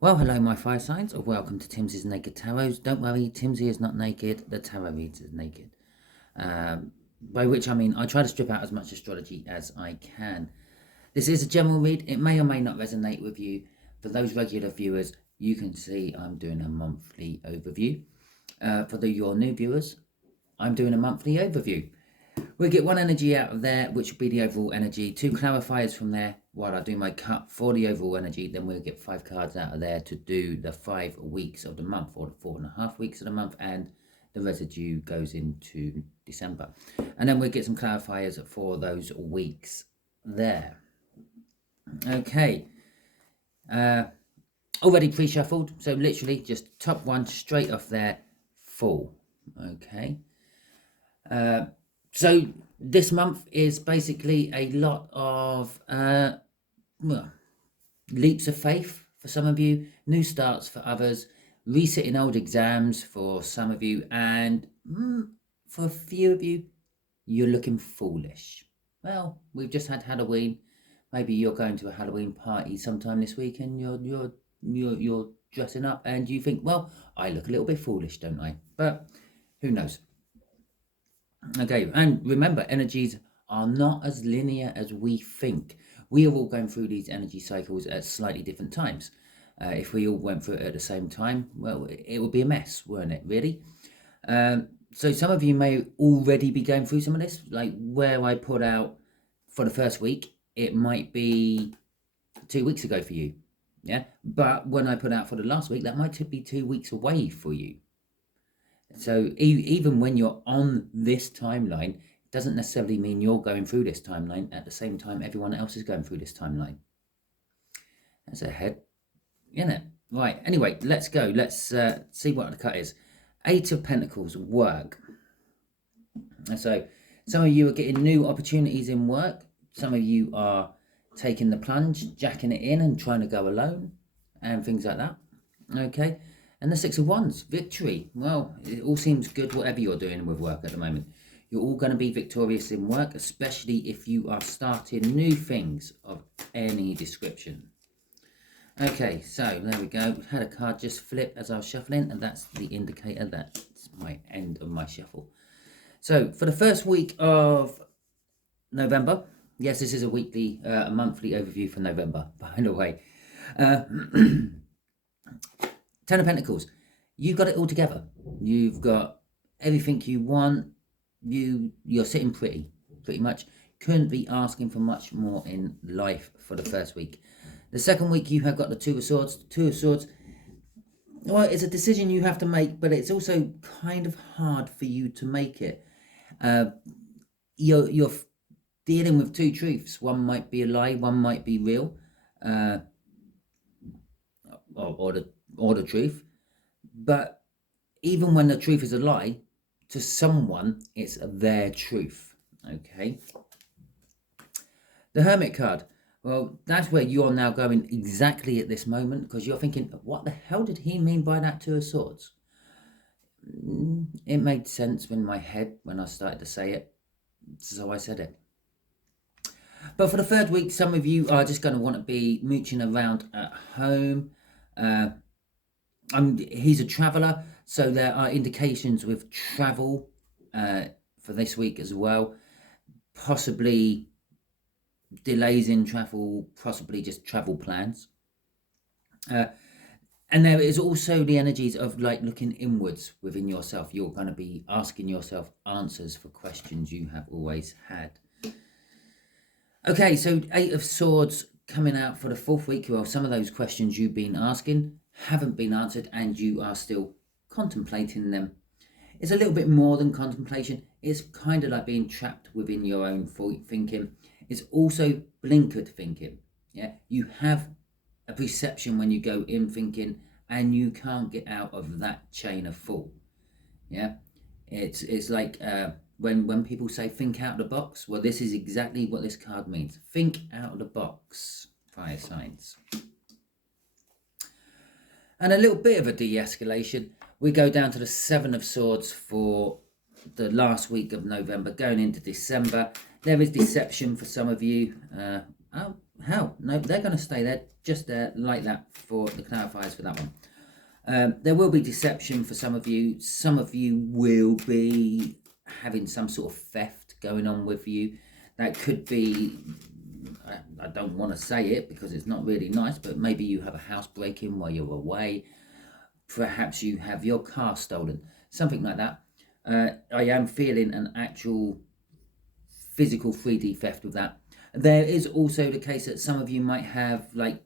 Well, hello, my fire signs, or welcome to Timsy's Naked Tarot. Don't worry, Timsy is not naked, the tarot reads is naked. By which I mean I try to strip out as much astrology as I can. This is a general read. It may or may not resonate with you. For those regular viewers, you can see I'm doing a monthly overview. For your new viewers, I'm doing a monthly overview. We'll get one energy out of there, which will be the overall energy. 2 clarifiers from there while I do my cut for the overall energy. Then we'll get 5 cards out of there to do the 5 weeks of the month, or the 4.5 weeks of the month, and the residue goes into December. And then we'll get some clarifiers for those weeks there. Okay. Already pre-shuffled, so literally just top one straight off there, full. Okay. So this month is basically a lot of leaps of faith for some of you, new starts for others, resetting old exams for some of you, and for a few of you, you're looking foolish. Well, we've just had Halloween. Maybe you're going to a Halloween party sometime this week, and you're dressing up, and you think, well, I look a little bit foolish, don't I? But who knows? Okay, and remember, energies are not as linear as we think. We are all going through these energy cycles at slightly different times. If we all went through it at the same time, well, it would be a mess, wouldn't it, really? So some of you may already be going through some of this, like where I put out for the first week, it might be 2 weeks ago for you, yeah? But when I put out for the last week, that might be 2 weeks away for you. So even when you're on this timeline, it doesn't necessarily mean you're going through this timeline at the same time everyone else is going through this timeline. That's a head, isn't it? Right, anyway, let's go. Let's see what the cut is. 8 of Pentacles, work. And so some of you are getting new opportunities in work. Some of you are taking the plunge, jacking it in and trying to go alone and things like that. Okay. And the 6 of Wands, victory. Well, it all seems good whatever you're doing with work at the moment. You're all going to be victorious in work, especially if you are starting new things of any description. Okay, so there we go. Had a card just flip as I was shuffling, and that's the indicator. That's my end of my shuffle. So for the first week of November, yes, this is a weekly, a monthly overview for November, by the way. 10 of Pentacles, you've got it all together. You've got everything you want. You're sitting pretty much. Couldn't be asking for much more in life for the first week. The second week, you have got the 2 of Swords. 2 of Swords, well, it's a decision you have to make, but it's also kind of hard for you to make it. You're dealing with 2 truths. One might be a lie, one might be real, or the truth. But even when the truth is a lie, to someone, it's their truth. Okay. The Hermit card. Well, that's where you're now going exactly at this moment, because you're thinking, what the hell did he mean by that 2 of Swords? It made sense in my head when I started to say it, so I said it. But for the third week, some of you are just going to want to be mooching around at home. He's a traveller, so there are indications with travel for this week as well. Possibly delays in travel, possibly just travel plans. And there is also the energies of like looking inwards within yourself. You're going to be asking yourself answers for questions you have always had. Okay, so 8 of Swords coming out for the 4th week. Well, some of those questions you've been asking haven't been answered and you are still contemplating them. It's a little bit more than contemplation. It's kind of like being trapped within your own thinking. It's also blinkered thinking. Yeah, you have a perception when you go in thinking and you can't get out of that chain of thought. Yeah, it's like when people say think out of the box. Well, this is exactly what this card means. Think out of the box, fire signs. And a little bit of a de-escalation. We go down to the 7 of Swords for the last week of November, going into December. There is deception for some of you. Hell, no, they're going to stay there, just there, like that for the clarifiers for that one. There will be deception for some of you. Some of you will be having some sort of theft going on with you. That could be, I don't want to say it because it's not really nice, but maybe you have a house break-in while you're away. Perhaps you have your car stolen, something like that. I am feeling an actual physical 3D theft with that. There is also the case that some of you might have like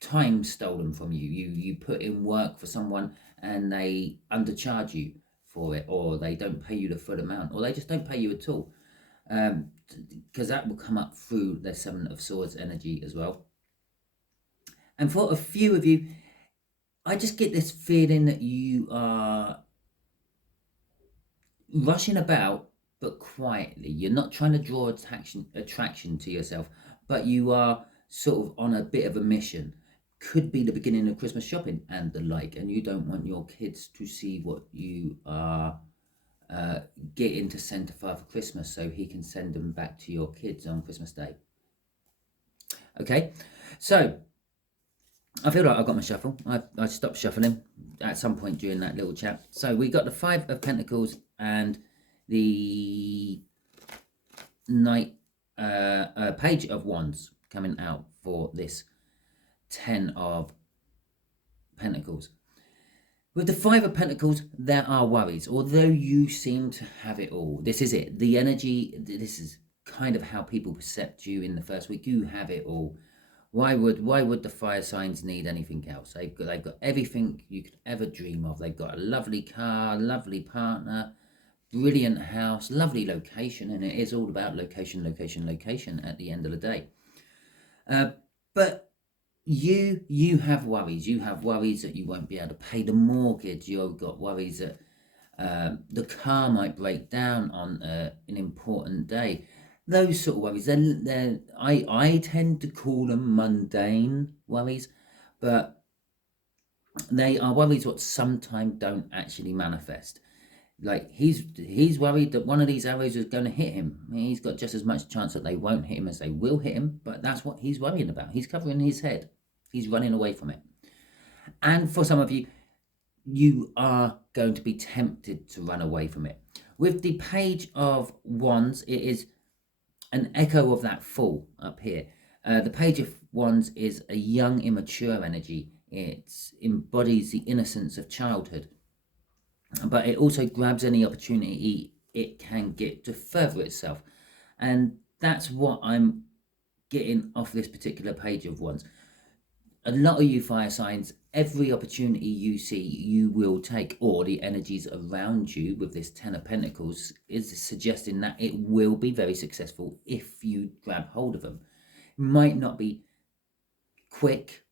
time stolen from you. You put in work for someone and they undercharge you for it, or they don't pay you the full amount, or they just don't pay you at all. Because that will come up through the Seven of Swords energy as well. And for a few of you, I just get this feeling that you are rushing about, but quietly. You're not trying to draw attraction to yourself, but you are sort of on a bit of a mission. Could be the beginning of Christmas shopping and the like, and you don't want your kids to see what you are getting to send to Father Christmas, so he can send them back to your kids on Christmas Day. Okay, so I feel like I've got my shuffle. I stopped shuffling at some point during that little chat. So we got the Five of Pentacles and the Knight, Page of Wands coming out for this Ten of Pentacles. With the Five of Pentacles, there are worries. Although you seem to have it all, this is it. The energy, this is kind of how people perceive you in the first week. You have it all. Why would the fire signs need anything else? They've got everything you could ever dream of. They've got a lovely car, lovely partner, brilliant house, lovely location, and it is all about location, location, location at the end of the day. But you have worries. You have worries that you won't be able to pay the mortgage. You've got worries that the car might break down on an important day. Those sort of worries, I tend to call them mundane worries, but they are worries what sometimes don't actually manifest. Like he's worried that one of these arrows is going to hit him. He's got just as much chance that they won't hit him as they will hit him, but that's what he's worrying about. He's covering his head. He's running away from it. And for some of you, you are going to be tempted to run away from it. With the Page of Wands, it is an echo of that Fool up here. The Page of Wands is a young, immature energy. It embodies the innocence of childhood, but it also grabs any opportunity it can get to further itself. And that's what I'm getting off this particular Page of Wands. A lot of you fire signs, every opportunity you see, you will take, or the energies around you with this Ten of Pentacles is suggesting that it will be very successful if you grab hold of them. It might not be quick,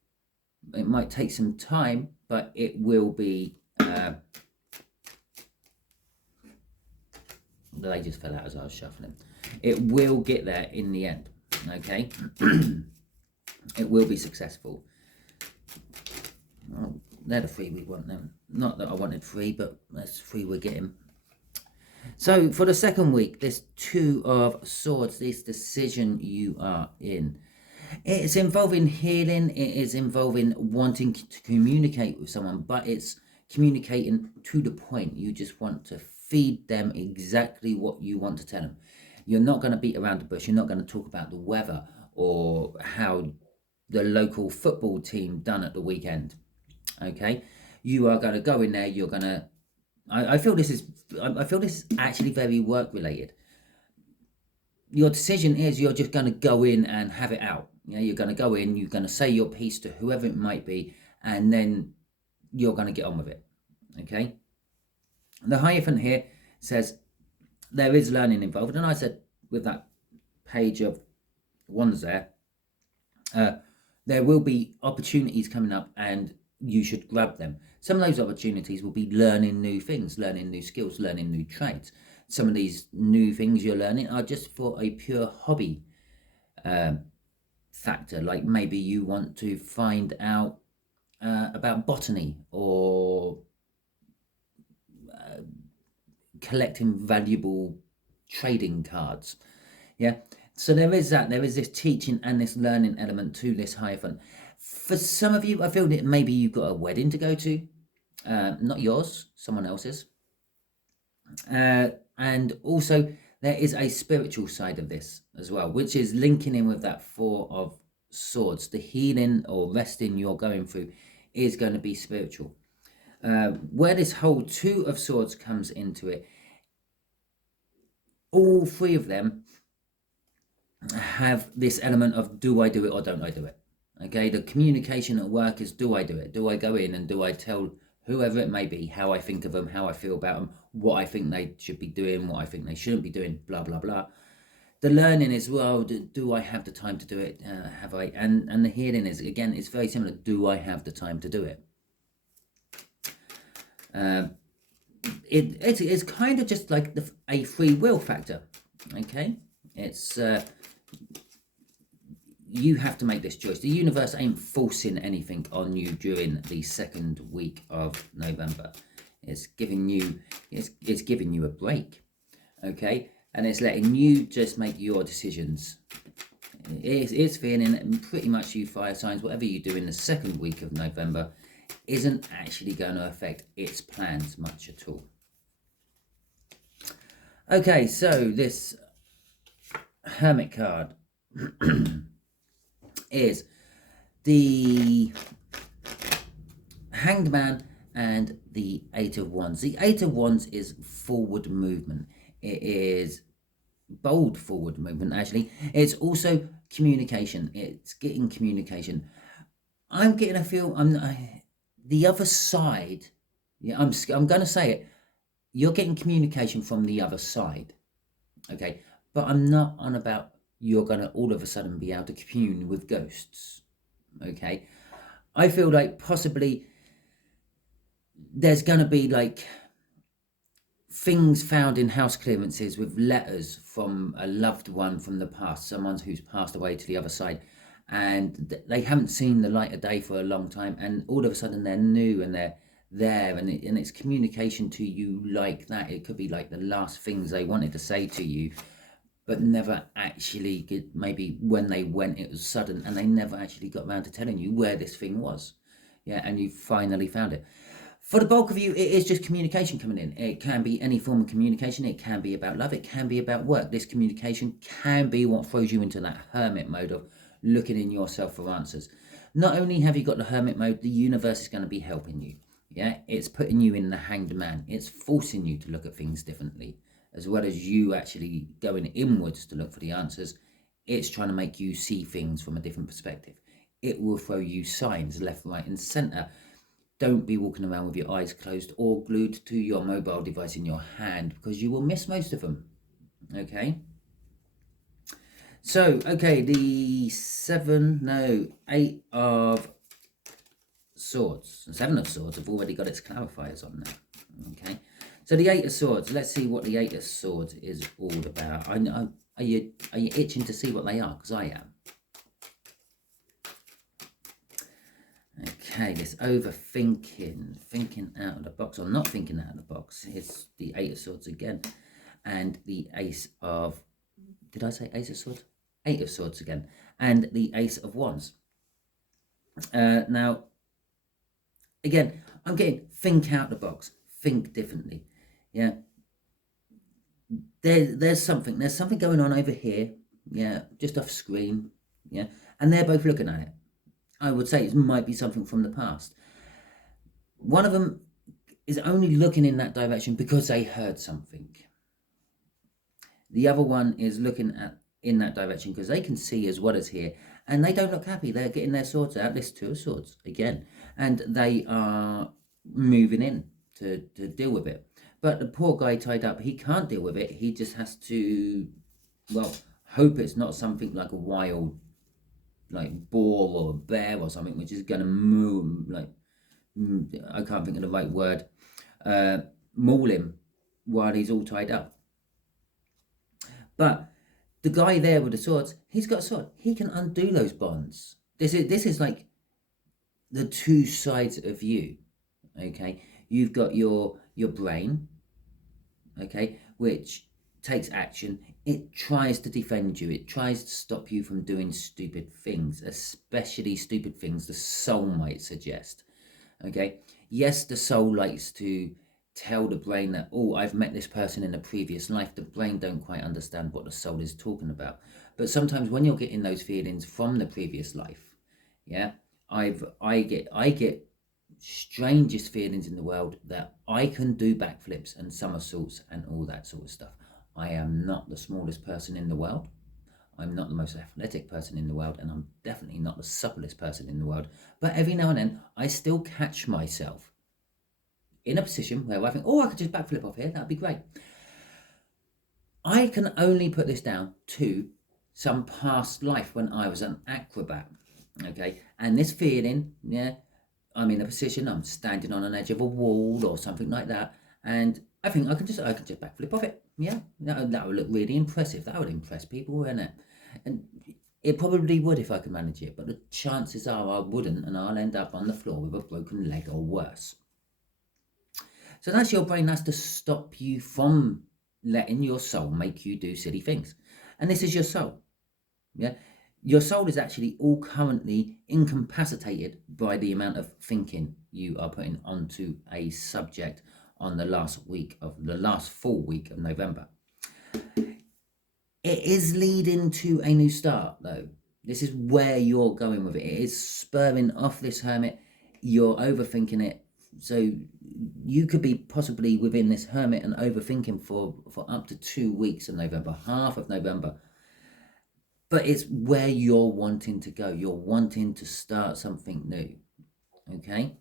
it might take some time, but it will be. They just fell out as I was shuffling. It will get there in the end, okay? It will be successful. Oh, they're the three we want them. Not that I wanted three, but that's three we're getting. So for the second week, this Two of Swords, this decision you are in. It's involving healing. It is involving wanting to communicate with someone, but it's communicating to the point. You just want to feed them exactly what you want to tell them. You're not going to beat around the bush. You're not going to talk about the weather or how the local football team done at the weekend. Okay, you are going to go in there. You're going to. I feel this is actually very work related. Your decision is you're just going to go in and have it out. You know, you're going to go in. You're going to say your piece to whoever it might be, and then you're going to get on with it. Okay. The Hierophant here says there is learning involved, and I said with that Page of Wands there, there will be opportunities coming up, and you should grab them. Some of those opportunities will be learning new things, learning new skills, learning new trades. Some of these new things you're learning are just for a pure hobby factor. Like maybe you want to find out about botany or collecting valuable trading cards. Yeah, So there is that. There is this teaching and this learning element to this Hierophant. For some of you, I feel that maybe you've got a wedding to go to. Not yours, someone else's. And also, there is a spiritual side of this as well, which is linking in with that Four of Swords. The healing or resting you're going through is going to be spiritual. Where this whole Two of Swords comes into it, all three of them have this element of, do I do it or don't I do it? Okay, the communication at work is, do I do it? Do I go in and do I tell whoever it may be how I think of them, how I feel about them, what I think they should be doing, what I think they shouldn't be doing, blah, blah, blah. The learning is, well, do I have the time to do it? Have I? And the healing is, again, it's very similar. Do I have the time to do it? It's kind of just like a free will factor. Okay, it's you have to make this choice. The universe ain't forcing anything on you during the second week of November. It's giving you a break, okay, and it's letting you just make your decisions. It's feeling pretty much you fire signs, whatever you do in the second week of November isn't actually going to affect its plans much at all. Okay, so this Hermit card is the Hanged Man and the Eight of Wands. The Eight of Wands is forward movement. It is bold forward movement, actually. It's also communication. It's getting communication. I'm getting a feel, the other side, yeah, I'm going to say it, you're getting communication from the other side, okay? But I'm not on about you're going to all of a sudden be able to commune with ghosts, okay? I feel like possibly there's going to be like things found in house clearances with letters from a loved one from the past, someone who's passed away to the other side, and they haven't seen the light of day for a long time, and all of a sudden they're new and they're there, and it's communication to you like that. It could be like the last things they wanted to say to you, but never actually get, maybe when they went it was sudden and they never actually got around to telling you where this thing was. Yeah, and you finally found it. For the bulk of you, it is just communication coming in. It can be any form of communication. It can be about love. It can be about work. This communication can be what throws you into that hermit mode of looking in yourself for answers. Not only have you got the hermit mode, the universe is going to be helping you. Yeah, it's putting you in the Hanged Man. It's forcing you to look at things differently, as well as you actually going inwards to look for the answers. It's trying to make you see things from a different perspective. It will throw you signs left, right, and center. Don't be walking around with your eyes closed or glued to your mobile device in your hand, because you will miss most of them. Okay. So, okay, the Eight of Swords. The Seven of Swords have already got its clarifiers on there. Okay. So the Eight of Swords. Let's see what the Eight of Swords is all about. Are you itching to see what they are? Because I am. Okay, this overthinking, thinking out of the box, or not thinking out of the box. Here's the Eight of Swords again, and the Ace of, did I say Ace of Swords? Eight of Swords again, and the Ace of Wands. Now, again, I'm getting think out the box, think differently. Yeah, there's something going on over here. Yeah, just off screen. Yeah, and they're both looking at it. I would say it might be something from the past. One of them is only looking in that direction because they heard something. The other one is looking in that direction because they can see as well as hear, and they don't look happy. They're getting their swords out. This Two of Swords again, and they are moving in to deal with it. But the poor guy tied up, he can't deal with it. He just has to, well, hope it's not something like a wild, like boar or a bear or something, which is going to move, like, I can't think of the right word, maul him while he's all tied up. But the guy there with the swords, he's got a sword. He can undo those bonds. This is like the two sides of you. Okay, you've got your brain. Okay, which takes action. It tries to defend you. It tries to stop you from doing stupid things, especially stupid things the soul might suggest. Okay, yes, the soul likes to tell the brain that, oh, I've met this person in a previous life. The brain don't quite understand what the soul is talking about. But sometimes when you're getting those feelings from the previous life, yeah, I get strangest feelings in the world that I can do backflips and somersaults and all that sort of stuff. I am not the smallest person in the world. I'm not the most athletic person in the world, and I'm definitely not the supplest person in the world. But every now and then, I still catch myself in a position where I think, oh, I could just backflip off here. That'd be great. I can only put this down to some past life when I was an acrobat. Okay, and this feeling, yeah, I'm in a position, I'm standing on an edge of a wall or something like that, and I think I could just backflip off it. Yeah, that would look really impressive. That would impress people, wouldn't it? And it probably would if I could manage it, but the chances are I wouldn't, and I'll end up on the floor with a broken leg or worse. So that's your brain. That's to stop you from letting your soul make you do silly things. And this is your soul. Yeah, your soul is actually all currently incapacitated by the amount of thinking you are putting onto a subject on the last full week of November. It is leading to a new start, though. This is where you're going with it. It is spurring off this hermit. You're overthinking it. So you could be possibly within this hermit and overthinking for up to 2 weeks of November, half of November. But it's where you're wanting to go. You're wanting to start something new. Okay?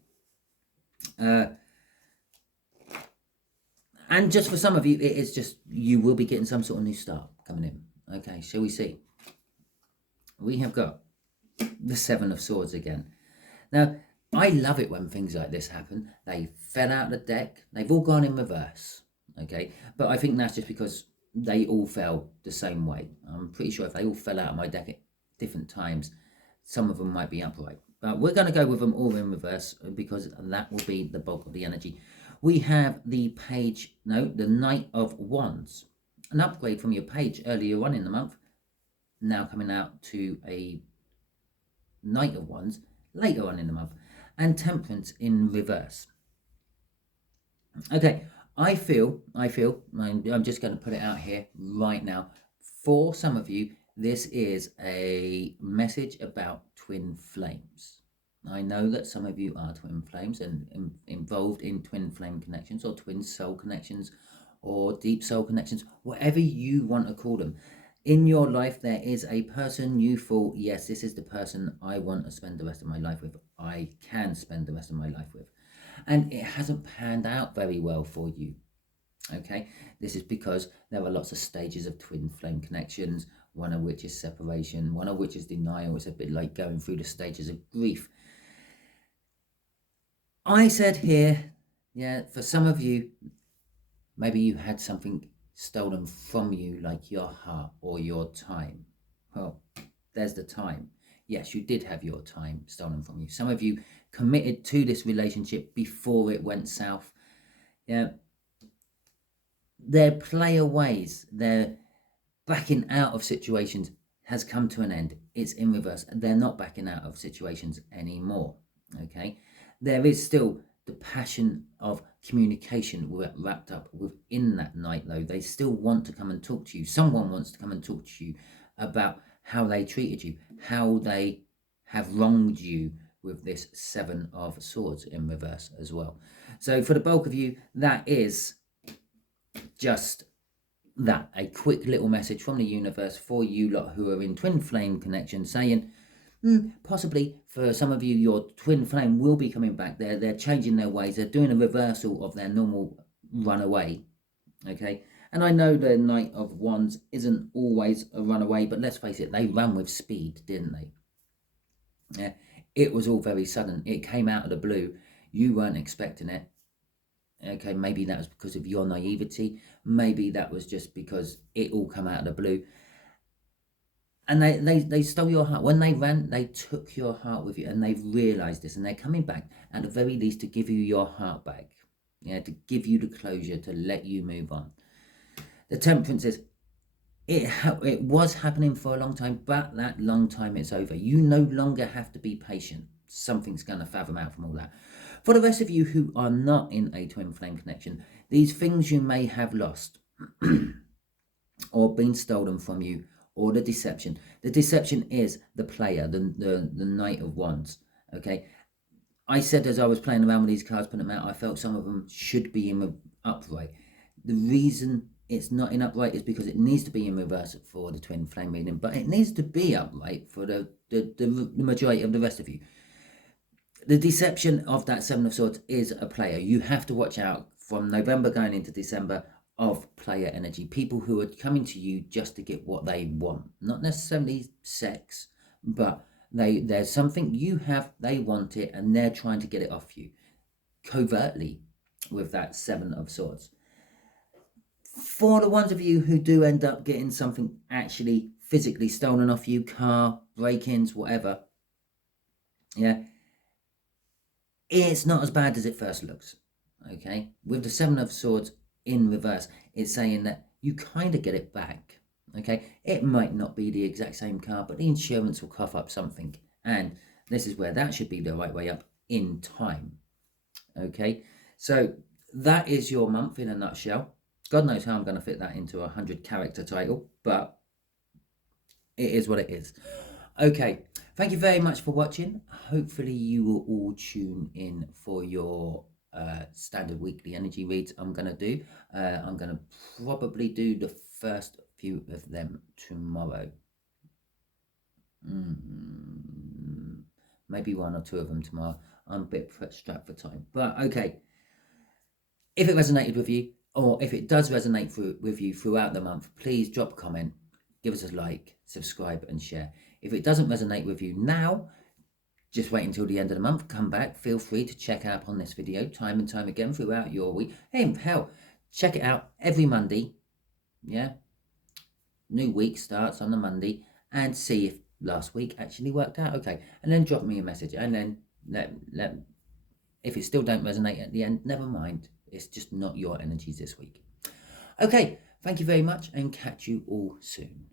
And just for some of you, it is just, you will be getting some sort of new start coming in. Okay, shall we see? We have got the Seven of Swords again. Now, I love it when things like this happen. They fell out of the deck. They've all gone in reverse. Okay, but I think that's just because they all fell the same way. I'm pretty sure if they all fell out of my deck at different times, some of them might be upright. But we're going to go with them all in reverse because that will be the bulk of the energy. We have the Knight of Wands. An upgrade from your page earlier on in the month. Now coming out to a Knight of Wands later on in the month. And Temperance in reverse. Okay, I feel, I'm just going to put it out here right now. For some of you, this is a message about twin flames. I know that some of you are twin flames and involved in twin flame connections or twin soul connections or deep soul connections, whatever you want to call them. In your life, there is a person you thought, yes, this is the person I want to spend the rest of my life with. I can spend the rest of my life with. And it hasn't panned out very well for you. Okay, this is because there are lots of stages of twin flame connections, one of which is separation, one of which is denial. It's a bit like going through the stages of grief. I said here, yeah, for some of you, maybe you had something stolen from you, like your heart or your time. Well, there's the time. Yes, you did have your time stolen from you. Some of you committed to this relationship before it went south. Yeah, their player ways, their backing out of situations has come to an end. It's in reverse. They're not backing out of situations anymore. Okay, there is still the passion of communication wrapped up within that night, though. They still want to come and talk to you. Someone wants to come and talk to you about how they treated you, how they have wronged you with this Seven of Swords in reverse as well. So for the bulk of you, that is just that, a quick little message from the universe for you lot who are in twin flame connection, saying, possibly for some of you, your twin flame will be coming back. They're changing their ways. They're doing a reversal of their normal runaway. Okay, and I know the Knight of Wands isn't always a runaway, but let's face it, they ran with speed, didn't they? Yeah, it was all very sudden. It came out of the blue. You weren't expecting it. Okay, maybe that was because of your naivety. Maybe that was just because it all came out of the blue. And they stole your heart. When they ran, they took your heart with you, and they've realised this, and they're coming back at the very least to give you your heart back. Yeah, to give you the closure, to let you move on. The Temperance is, it was happening for a long time, but that long time is over. You no longer have to be patient. Something's going to fathom out from all that. For the rest of you who are not in a twin flame connection, these things you may have lost or been stolen from you, or the deception. The deception is the player, the Knight of Wands. Okay, I said as I was playing around with these cards, putting them out, I felt some of them should be in upright. The reason it's not in upright is because it needs to be in reverse for the twin flame reading, but it needs to be upright for the majority of the rest of you. The deception of that Seven of Swords is a player. You have to watch out from November going into December of player energy. People who are coming to you just to get what they want. Not necessarily sex, but there's something you have, they want it, and they're trying to get it off you covertly with that Seven of Swords. For the ones of you who do end up getting something actually physically stolen off you, car, break-ins, whatever, yeah, it's not as bad as it first looks. Okay, with the Seven of Swords in reverse, it's saying that you kind of get it back. Okay, it might not be the exact same car, but the insurance will cough up something, and this is where that should be the right way up in time. Okay, so that is your month in a nutshell. God knows how I'm going to fit that into a 100-character title, but it is what it is. Okay, thank you very much for watching. Hopefully you will all tune in for your standard weekly energy reads I'm going to do. I'm going to probably do the first few of them tomorrow. Maybe one or two of them tomorrow. I'm a bit strapped for time. But okay, if it resonated with you, or if it does resonate with you throughout the month, please drop a comment, give us a like, subscribe and share. If it doesn't resonate with you now, just wait until the end of the month, come back, feel free to check out on this video time and time again throughout your week. Hey, hell, check it out every Monday, yeah? New week starts on the Monday, and see if last week actually worked out okay. And then drop me a message, and then if it still don't resonate at the end, never mind. It's just not your energies this week. Okay, thank you very much, and catch you all soon.